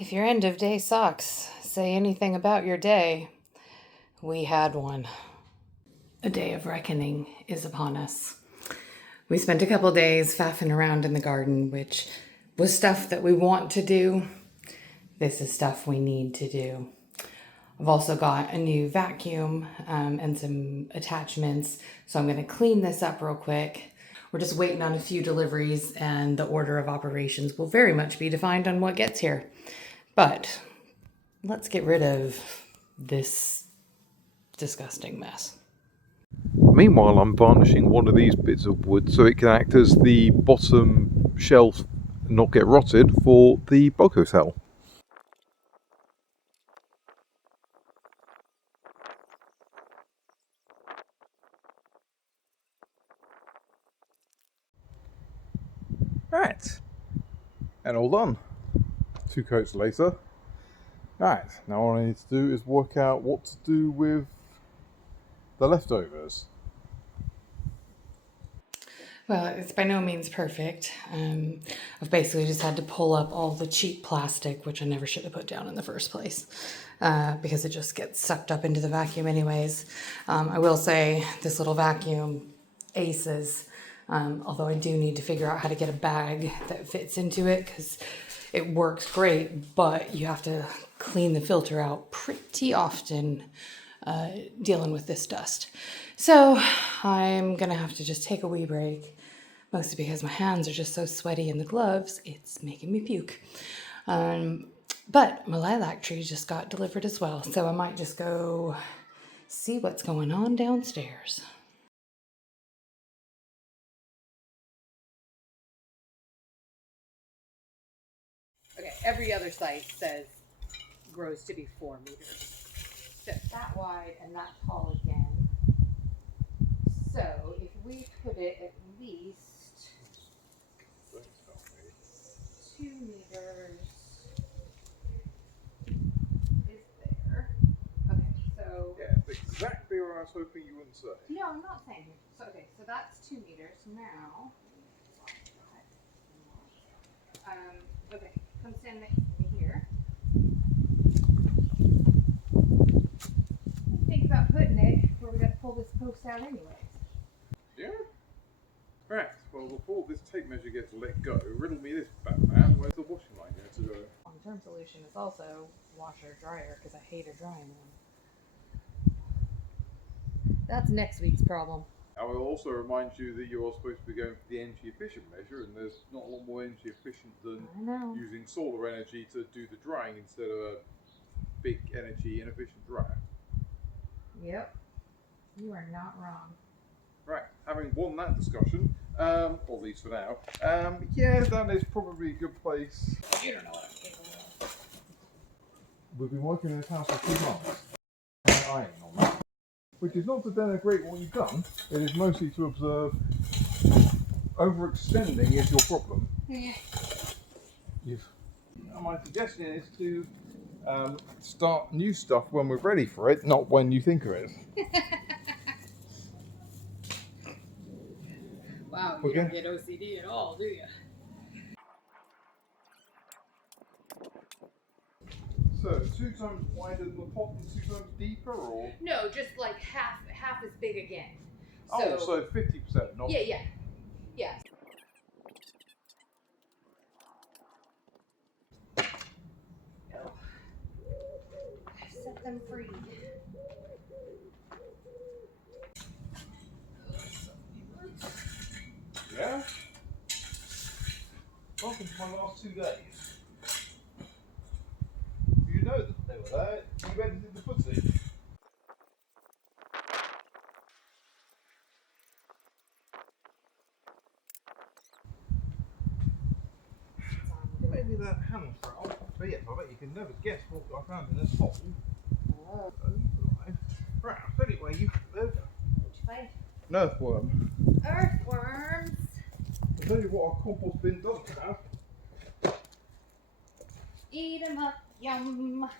If your end of day socks say anything about your day, we had one. A day of reckoning is upon us. We spent a couple days faffing around in the garden, which was stuff that we want to do. This is stuff we need to do. I've also got a new vacuum and some attachments, so I'm going to clean this up real quick. We're just waiting on a few deliveries, and the order of operations will very much be defined on what gets here. But let's get rid of this disgusting mess. Meanwhile, I'm varnishing one of these bits of wood so it can act as the bottom shelf and not get rotted for the bog hotel. Right, and all done. 2 coats later. Right, now all I need to do is work out what to do with the leftovers. Well, it's by no means perfect. I've basically just had to pull up all the cheap plastic, which I never should have put down in the first place, because it just gets sucked up into the vacuum anyways. I will say this little vacuum aces, although I do need to figure out how to get a bag that fits into it, because it works great, but you have to clean the filter out pretty often dealing with this dust. So I'm gonna have to just take a wee break, mostly because my hands are just so sweaty in the gloves, it's making me puke. But my lilac tree just got delivered as well, so I might just go see what's going on downstairs. Okay, every other site says grows to be 4 meters. So that wide and that tall again. So if we put it at least 2 meters is there. Okay, so Yeah, that's exactly what I was hoping you wouldn't say. no, I'm not saying. So okay, so that's 2 meters now. Okay, come stand next to me here. Think about putting it where we got to pull this post out anyways. Yeah? Right, well before this tape measure gets let go, riddle me this, Batman, where's the washing line going to go? Long-term solution is also washer dryer, because I hate a drying one. That's next week's problem. I will also remind you that you're supposed to be going for the energy efficient measure, and there's not a lot more energy efficient than using solar energy to do the drying instead of a big energy inefficient dryer. Yep, you are not wrong. Right, having won that discussion, or at least for now, yeah, that is probably a good place. You don't know what I'm capable of. We've been working in this house for 2 months, and ironing on that. Which is not to denigrate what you've done, it is mostly to observe overextending is your problem. Yeah. My suggestion is to start new stuff when we're ready for it, not when you think of it. Wow, you don't get OCD at all, do you? So, 2 times wider than the pot and 2 times deeper, or? No, just like half as big again. So 50%, not... Yeah. Go. Set them free. Yeah? Welcome to my last 2 days. You know that they were there, you edited the footage. Maybe that hand fell, but yes, I bet you can never guess what I found in this hole. Oh. Right, anyway, you What'd you find? an earthworm. Earthworms. I'll tell you what our compost bin doesn't have. Eat 'em up, yum.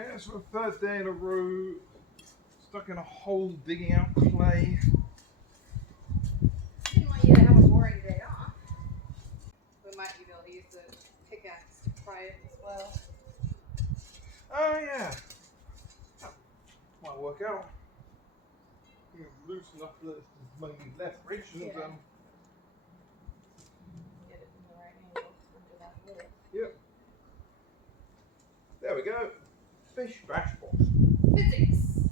Yeah, it's the third day in a row, stuck in a hole digging out clay. Didn't want you to have a boring day off. We might be able to use the pickaxe to pry it as well. Oh yeah, that might work out. Loose enough that it's mainly leverage and Get it in the right angle under that lid. yep. There we go. Fish bash box. Physics.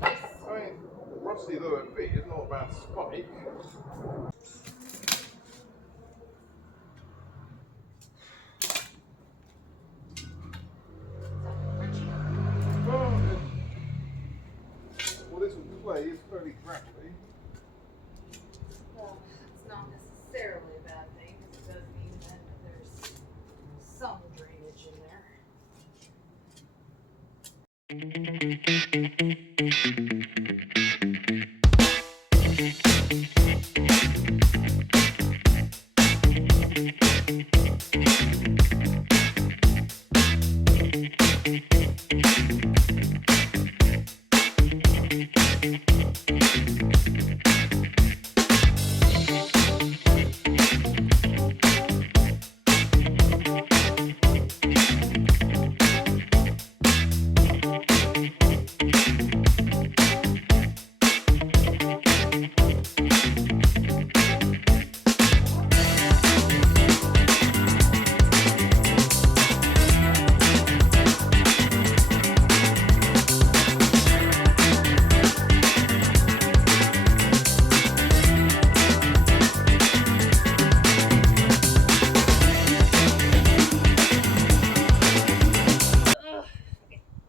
Nice. I mean, rusty though it be, it's not a bad spike. Well, this one clay is fairly gravelly. Well, it's not necessarily a bad thing because it does mean then that there's some drainage in there.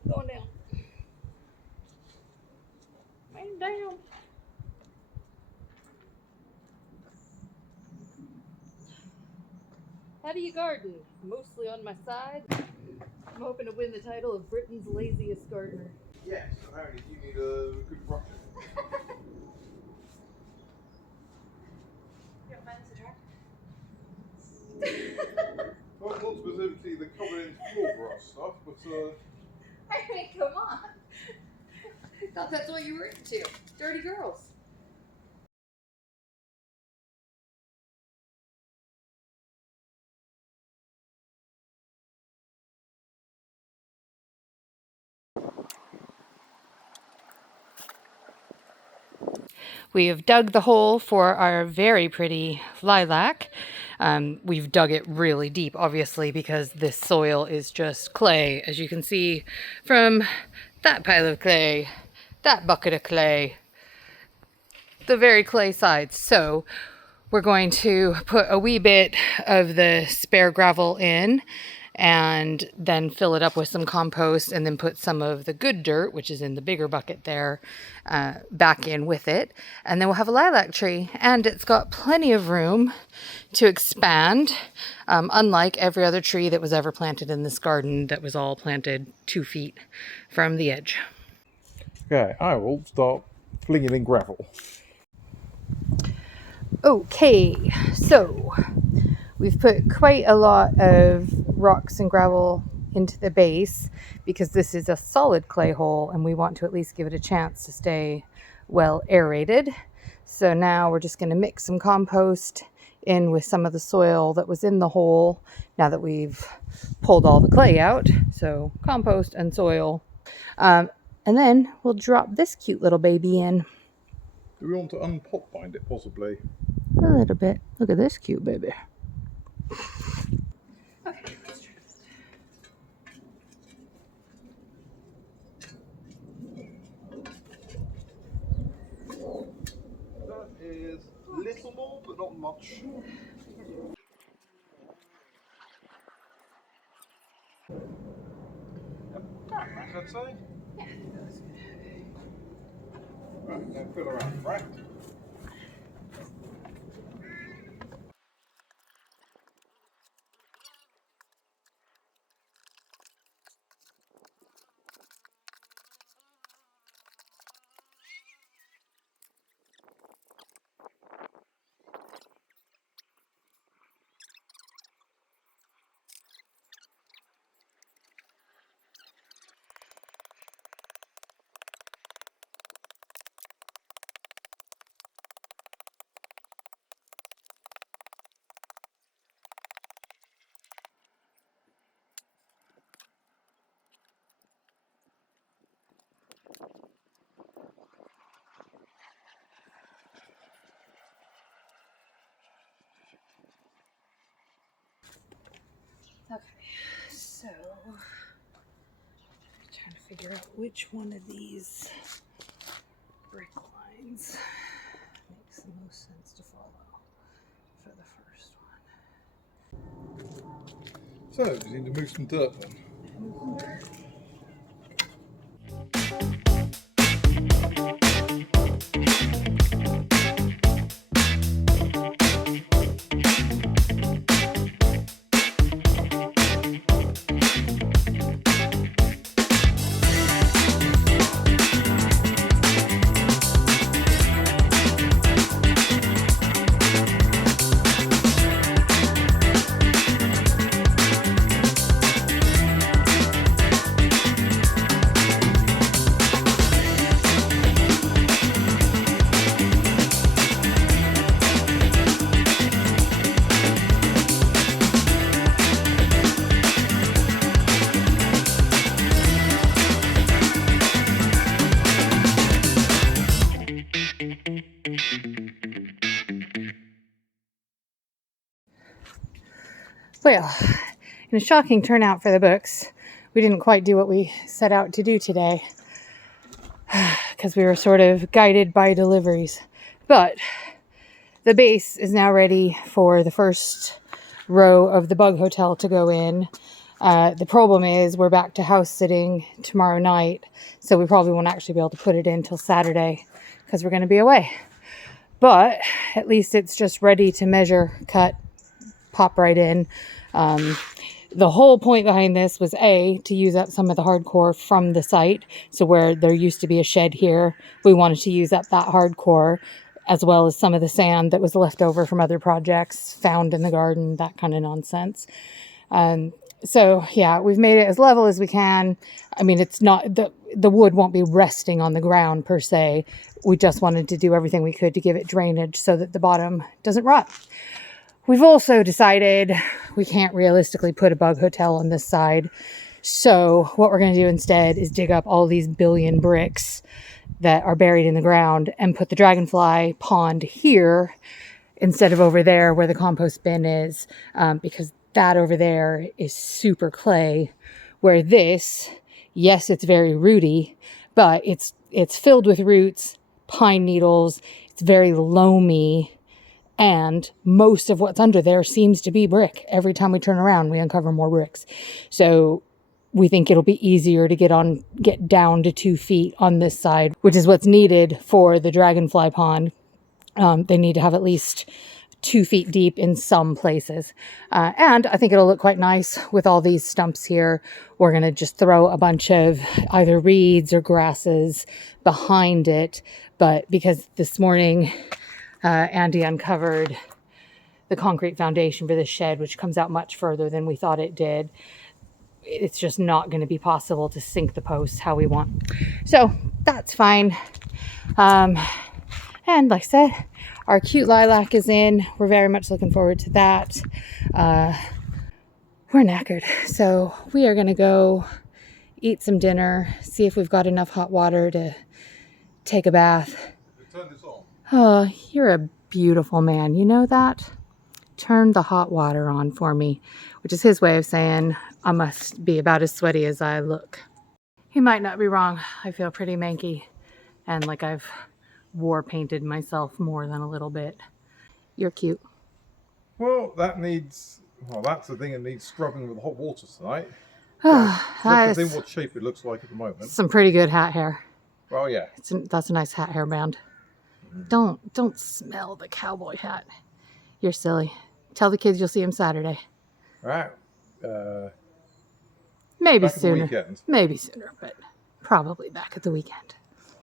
Going down. Man down. How do you garden? Mostly on my side. I'm hoping to win the title of Britain's laziest gardener. Yes, apparently you need a good brush. You don't find this attractive? Well, not specifically the covered in floor brush stuff, but I mean, come on. I thought that's what you were into. Dirty girls. We have dug the hole for our very pretty lilac. We've dug it really deep, obviously, because this soil is just clay, as you can see from that pile of clay, that bucket of clay, the very clay sides. So we're going to put a wee bit of the spare gravel in and then fill it up with some compost and then put some of the good dirt, which is in the bigger bucket there, back in with it. And then we'll have a lilac tree, and it's got plenty of room to expand, unlike every other tree that was ever planted in this garden that was all planted 2 feet from the edge. okay, I will start flinging in gravel. Okay, so we've put quite a lot of rocks and gravel into the base because this is a solid clay hole and we want to at least give it a chance to stay well aerated. So now we're just going to mix some compost in with some of the soil that was in the hole now that we've pulled all the clay out. So compost and soil. And then we'll drop this cute little baby in. Do we want to unpot bind it possibly? A little bit. Look at this cute baby. Okay, let's try this. That is little more, but not much. I'd say. Yeah, I think that was good. Right, now fill around, right? Okay, so trying to figure out which one of these brick lines makes the most sense to follow for the first one. So, just need to move some dirt then. Well, in a shocking turnout for the books, we didn't quite do what we set out to do today because we were sort of guided by deliveries. But the base is now ready for the first row of the bug hotel to go in. The problem is we're back to house sitting tomorrow night, so we probably won't actually be able to put it in till Saturday because we're going to be away. But at least it's just ready to measure, cut, pop right in. The whole point behind this was to use up some of the hardcore from the site. So where there used to be a shed here, we wanted to use up that hardcore, as well as some of the sand that was left over from other projects found in the garden, that kind of nonsense. So yeah, we've made it as level as we can. I mean, it's not, the wood won't be resting on the ground per se. We just wanted to do everything we could to give it drainage so that the bottom doesn't rot. We've also decided we can't realistically put a bug hotel on this side. So what we're going to do instead is dig up all these billion bricks that are buried in the ground and put the dragonfly pond here instead of over there where the compost bin is, because that over there is super clay, where this, yes, it's very rooty, but it's filled with roots, pine needles, it's very loamy. And most of what's under there seems to be brick. Every time we turn around, we uncover more bricks. So we think it'll be easier to get down to 2 feet on this side, which is what's needed for the dragonfly pond. They need to have at least 2 feet deep in some places. And I think it'll look quite nice with all these stumps here. We're going to just throw a bunch of either reeds or grasses behind it. But because this morning, Andy uncovered the concrete foundation for this shed, which comes out much further than we thought it did. It's just not going to be possible to sink the posts how we want. So that's fine. And like I said, our cute lilac is in. We're very much looking forward to that. We're knackered. So we are going to go eat some dinner, see if we've got enough hot water to take a bath. Turn this on. Oh, you're a beautiful man. You know that? Turn the hot water on for me, which is his way of saying I must be about as sweaty as I look. He might not be wrong. I feel pretty manky and like I've war painted myself more than a little bit. You're cute. Well, that's the thing that needs scrubbing with hot water tonight. That's in what shape it looks like at the moment. some pretty good hat hair. Well, yeah. That's a nice hat hair band. Don't smell the cowboy hat. You're silly. Tell the kids you'll see him Saturday. All right. Maybe back at the sooner. weekend. Maybe sooner, but probably back at the weekend.